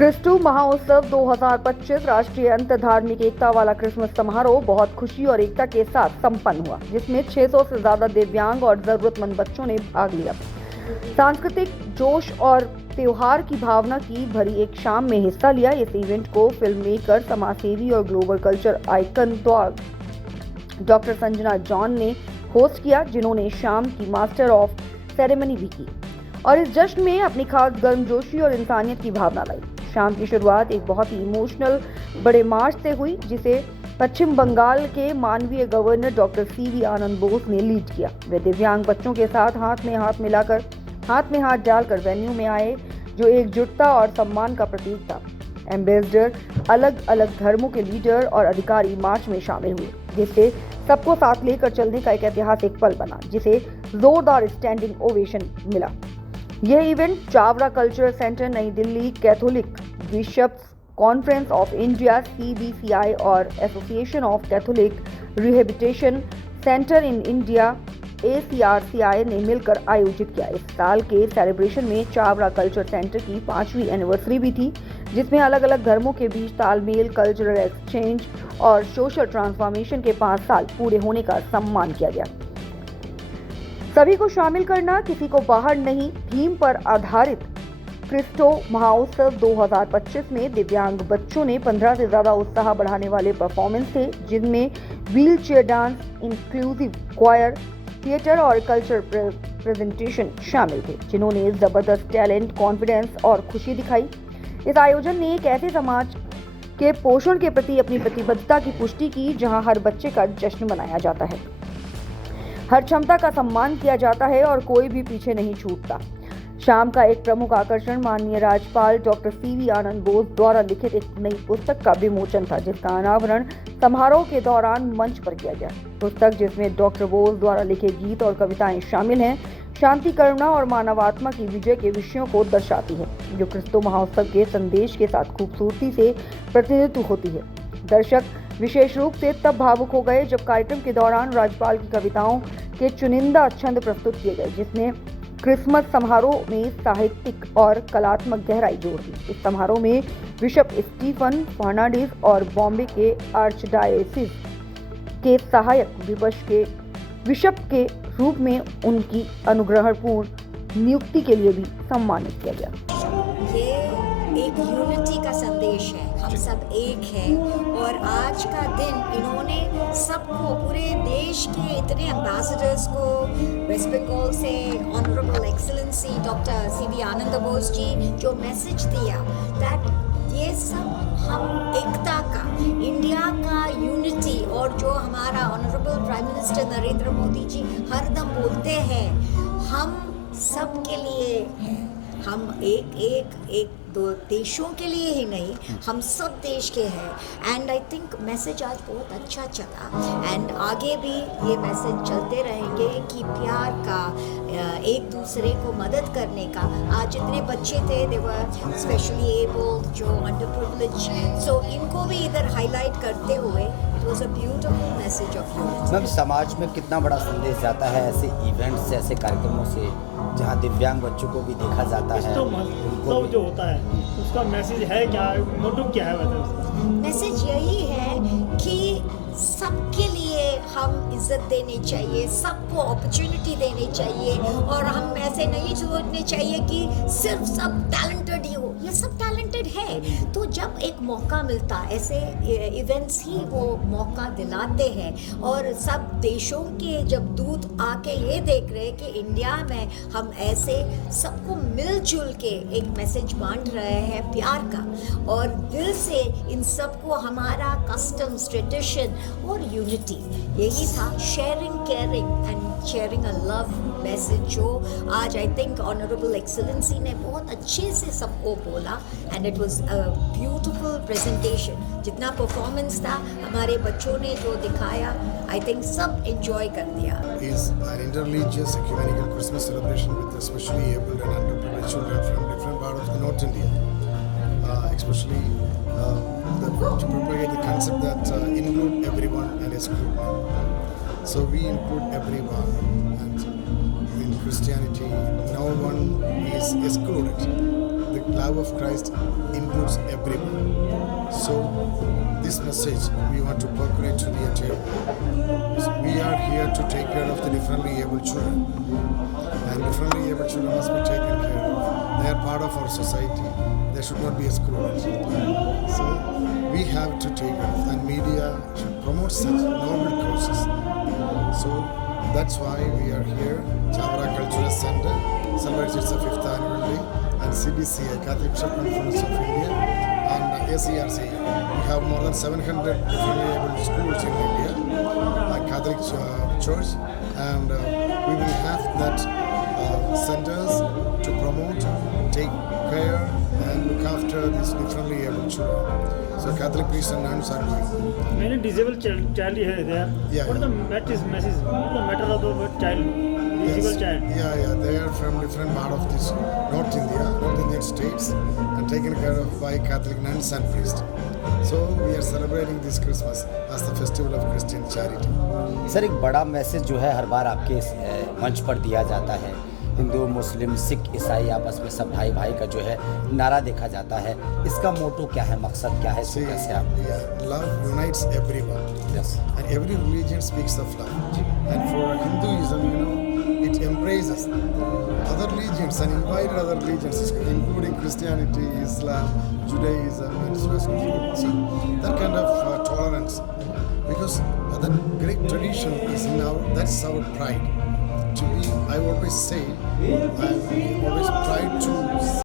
Christo महोत्सव 2025 राष्ट्रीय अंतर धार्मिक एकता वाला क्रिसमस समारोह बहुत खुशी और एकता के साथ संपन्न हुआ, जिसमें 600 से ज्यादा दिव्यांग और जरूरतमंद बच्चों ने भाग लिया। सांस्कृतिक जोश और त्योहार की भावना की भरी एक शाम में हिस्सा लिया। इस इवेंट को फिल्म मेकर, समाजसेवी और global culture icon doctor Sanjana John ने होस्ट किया, जिन्होंने शाम की मास्टर ऑफ सेरेमनी भी की और इस जश्न में अपनी खास गर्मजोशी और इंसानियत की भावना लाई। शाम की शुरुआत एक बहुत ही इमोशनल बड़े मार्च से हुई, जिसे पश्चिम बंगाल के माननीय गवर्नर डॉक्टर सीवी आनंद बोस ने लीड किया। वे दिव्यांग बच्चों के साथ हाथ में हाथ डालकर वेन्यू में आए, जो एकजुटता और सम्मान का प्रतीक था। एम्बेसडर, अलग अलग धर्मों के लीडर और अधिकारी मार्च में शामिल हुए, जिससे सबको साथ लेकर चलने का एक ऐतिहासिक पल बना, जिसे जोरदार स्टैंडिंग ओवेशन मिला। यह event Chavda cultural centre, Nai Delhi, Catholic bishops conference of India (CBCI) और association of Catholic rehabilitation centre in India (ACRCI) ने मिलकर आयोजित किया। इस साल के सेलिब्रेशन में चावड़ा कल्चर सेंटर की 5वीं एनिवर्सरी भी थी, जिसमें अलग अलग धर्मों के बीच तालमेल, कल्चरल एक्सचेंज और सोशल ट्रांसफॉर्मेशन के 5 साल पूरे होने का सम्मान किया गया। सभी को शामिल करना, किसी को बाहर नहीं थीम पर आधारित क्रिस्टो महोत्सव 2025 में दिव्यांग बच्चों ने 15 से ज्यादा उत्साह बढ़ाने वाले परफॉर्मेंस थे, जिनमें wheel chair dance, inclusive choir, theatre और कल्चर प्रेजेंटेशन शामिल थे, जिन्होंने जबरदस्त टैलेंट, कॉन्फिडेंस और खुशी दिखाई। इस आयोजन ने एक ऐसे समाज के पोषण के प्रति अपनी प्रतिबद्धता की पुष्टि की, जहां हर बच्चे का जश्न मनाया जाता है, हर क्षमता का सम्मान किया जाता है और कोई भी पीछे नहीं छूटता। शाम का एक प्रमुख आकर्षण माननीय राज्यपाल डॉक्टर सीवी आनंद बोस द्वारा लिखित एक नई पुस्तक का विमोचन था, जिसका अनावरण समारोह के दौरान मंच पर किया गया। पुस्तक, जिसमें डॉक्टर बोस द्वारा लिखे गीत और कविताएं शामिल हैं, शांति, करुणा और मानवात्मा की विजय के विषयों को दर्शाती है, जो क्रिस्टो महोत्सव के संदेश के साथ खूबसूरती से प्रतिनिधित्व होती है। दर्शक विशेष रूप से तब भावुक हो गए जब कार्यक्रम के दौरान राज्यपाल की कविताओं के चुनिंदा छंद प्रस्तुत किए गए, जिसने क्रिसमस समारोह में साहित्यिक और कलात्मक गहराई जोड़ दी। इस समारोह में बिशप स्टीफन फर्नांडिस और बॉम्बे के आर्चडायोसीस के सहायक बिशप के रूप में उनकी अनुग्रहपूर्ण नियुक्ति के लिए भी सम्मानित किया गया। ये एक यूनिटी का संदेश है, हम सब एक हैं और आज का दिन इन्होंने सबको, पूरे देश के इतने एम्बेसडर्स को, वेस्ट बंगाल से ऑनरेबल एक्सीलेंसी डॉक्टर सीवी आनंद बोस जी जो मैसेज दिया दैट ये सब हम एकता का, इंडिया का यूनिटी, और जो हमारा honourable prime minister Narendra Modi ji हरदम बोलते हैं, हम सब के लिए हैं, हम एक दो देशों के लिए ही नहीं, हम सब देश के हैं। एंड आई थिंक मैसेज आज बहुत अच्छा चला एंड आगे भी ये मैसेज चलते रहेंगे कि प्यार का, एक दूसरे को मदद करने का। आज जितने बच्चे थे, दे वर स्पेशली एबल्ड, जो अंडर प्रिविलेज, सो इनको भी इधर हाईलाइट करते हुए it was a beautiful message of unity. Ma'am, समाज में कितना बड़ा संदेश जाता है ऐसे इवेंट्स से, ऐसे कार्यक्रमों से, जहाँ दिव्यांग बच्चों को भी देखा जाता है। तो महोत्सव जो होता है उसका मैसेज है क्या, मोटिव क्या है? मैसेज यही है कि सबके लिए हम इज्जत देनी चाहिए, सबको अपॉर्चुनिटी देनी चाहिए और हम ऐसे नहीं सोचने चाहिए कि सिर्फ सब टैलेंटेड ही हो, ये सब टैलेंटेड है। तो जब एक मौका मिलता, ऐसे इवेंट्स ही वो मौका दिलाते हैं और सब देशों के जब दूत आके ये देख रहे हैं कि इंडिया में हम ऐसे सबको मिलजुल के एक मैसेज बांट रहे हैं प्यार का, और दिल से इन सबको हमारा कस्टम्स, ट्रेडिशन और यूनिटी, यही था sharing, caring and sharing a love message, जो आज आई थिंक ऑनरेबल एक्सीलेंसी ने बहुत अच्छे से सबको बोला and it was a beautiful presentation. जितना परफॉर्मेंस था, हमारे बच्चों ने जो दिखाया, आई थिंक सब एंजॉय कर दिया। Is an interreligious ecumenical Christmas celebration with especially abled and underprivileged children from different parts of the North India, especially to propagate the concept that include everyone and exclude. So we include everyone, and in Christianity, no one is excluded. The love of Christ includes everyone. So this message we want to percolate to the entire world. So we are here to take care of the differently able children, and differently able children must be taken care of. They are part of our society. They should not be excluded. So we have to take care of, and media should promote such noble causes. So that's why we are here. Chavara Cultural Center celebrates its 5th annual day, and CBCI, Catholic Bishop Conference of India, and ACRC. We have more than 700 differently able schools in India, Catholic Church, and we will have that centers to promote, take care, and look after these differently able children. So Catholic priests and nuns are doing. Many disabled child here there. Yeah, What is the message? What is the matter of the child? Disabled child. Yeah, they are from different part of this North India, North Indian states, and taken care of by Catholic nuns and priests. So we are celebrating this Christmas as the festival of Christian charity. Sir एक बड़ा message जो है हर बार आपके इस मंच पर दिया जाता है। हिंदू, मुस्लिम, सिख, ईसाई आपस में सब भाई भाई का जो है नारा देखा जाता है। इसका मोटो क्या है, मकसद क्या है, इसको कैसे आप? Love unites everyone. Yes. And every religion speaks of love. And for Hinduism, it embraces other religions and invited other religions, including Christianity, Islam, Judaism, and so that kind of tolerance. Because that great tradition is that's our pride. To be, I always say, we always try to